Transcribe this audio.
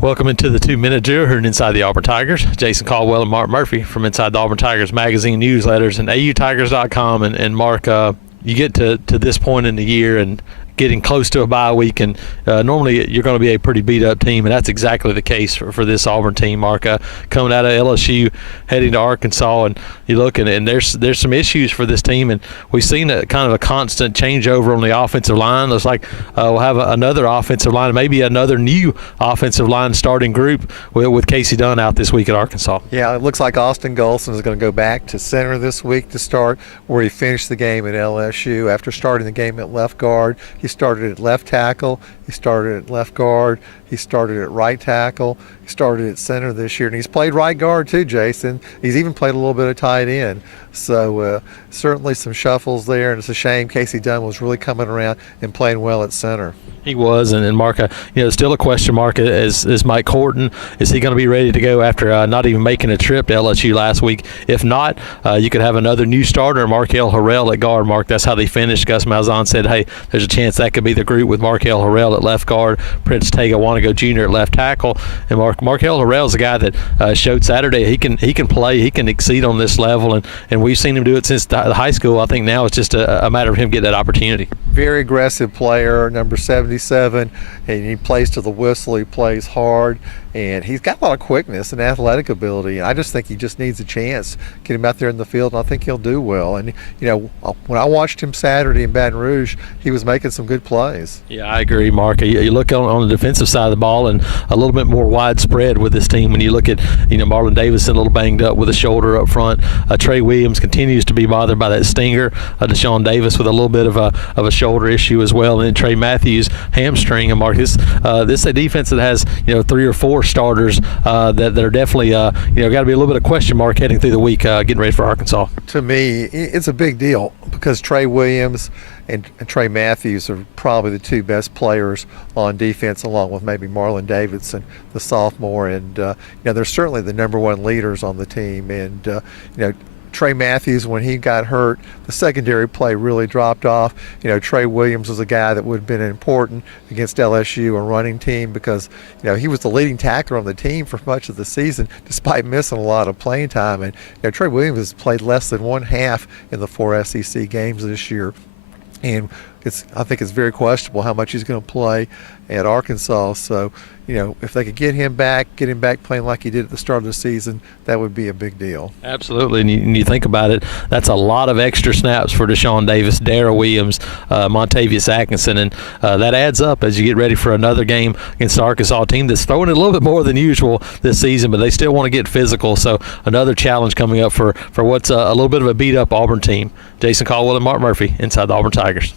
Welcome into the 2-Minute Drill here inside the Auburn Tigers. Jason Caldwell and Mark Murphy from inside the Auburn Tigers magazine newsletters and autigers.com. And Mark, you get to this point in the year and getting close to a bye week, and normally you're going to be a pretty beat-up team, and that's exactly the case for this Auburn team, Mark. Coming out of LSU, heading to Arkansas, and you look, and there's some issues for this team, and we've seen a kind of a constant changeover on the offensive line. Looks like we'll have another offensive line, maybe another new offensive line starting group with Casey Dunn out this week at Arkansas. Yeah, it looks like Austin Golson is going to go back to center this week to start where he finished the game at LSU after starting the game at left guard. He started at left tackle, he started at left guard, he started at right tackle, he started at center this year, and he's played right guard too, Jason. He's even played a little bit of tight end. So certainly some shuffles there, and it's a shame Casey Dunn was really coming around and playing well at center. He was, and Mark, still a question mark is Mike Horton. Is he going to be ready to go after not even making a trip to LSU last week? If not, you could have another new starter, Markel Harrell at guard, Mark. That's how they finished. Gus Malzahn said, hey, there's a chance that could be the group with Markel Harrell at left guard, Prince Tega-Wannego Jr. at left tackle. And Markel Harrell is a guy that showed Saturday he can play, he can exceed on this level, and we've seen him do it since the high school. I think now it's just a matter of him getting that opportunity. Very aggressive player, number 77, and he plays to the whistle. He plays hard, and he's got a lot of quickness and athletic ability. And I just think he just needs a chance. Get him out there in the field, and I think he'll do well. And when I watched him Saturday in Baton Rouge, he was making some good plays. Yeah, I agree, Mark. You look on the defensive side of the ball, and a little bit more widespread with this team. When you look at Marlon Davidson, a little banged up with a shoulder up front. Trey Williams continues to be bothered by that stinger. Deshaun Davis with a little bit of a shoulder issue as well, and then Trey Matthews hamstring. And Mark, this is a defense that has 3 or 4 starters that are definitely got to be a little bit of question mark heading through the week, getting ready for Arkansas. To me, it's a big deal because Trey Williams and Trey Matthews are probably the 2 best players on defense, along with maybe Marlon Davidson, the sophomore, and they're certainly the number 1 leaders on the team. And Trey Matthews, when he got hurt, the secondary play really dropped off. Trey Williams was a guy that would have been important against LSU, a running team, because he was the leading tackler on the team for much of the season, despite missing a lot of playing time. And Trey Williams has played less than 1/2 in the 4 SEC games this year. And I think it's very questionable how much he's going to play at Arkansas. So, if they could get him back playing like he did at the start of the season, that would be a big deal. Absolutely. And you think about it, that's a lot of extra snaps for Deshaun Davis, Darrell Williams, Montavious Atkinson, and that adds up as you get ready for another game against the Arkansas team that's throwing it a little bit more than usual this season, but they still want to get physical. So another challenge coming up for what's a little bit of a beat-up Auburn team. Jason Caldwell and Mark Murphy inside the Auburn Tigers.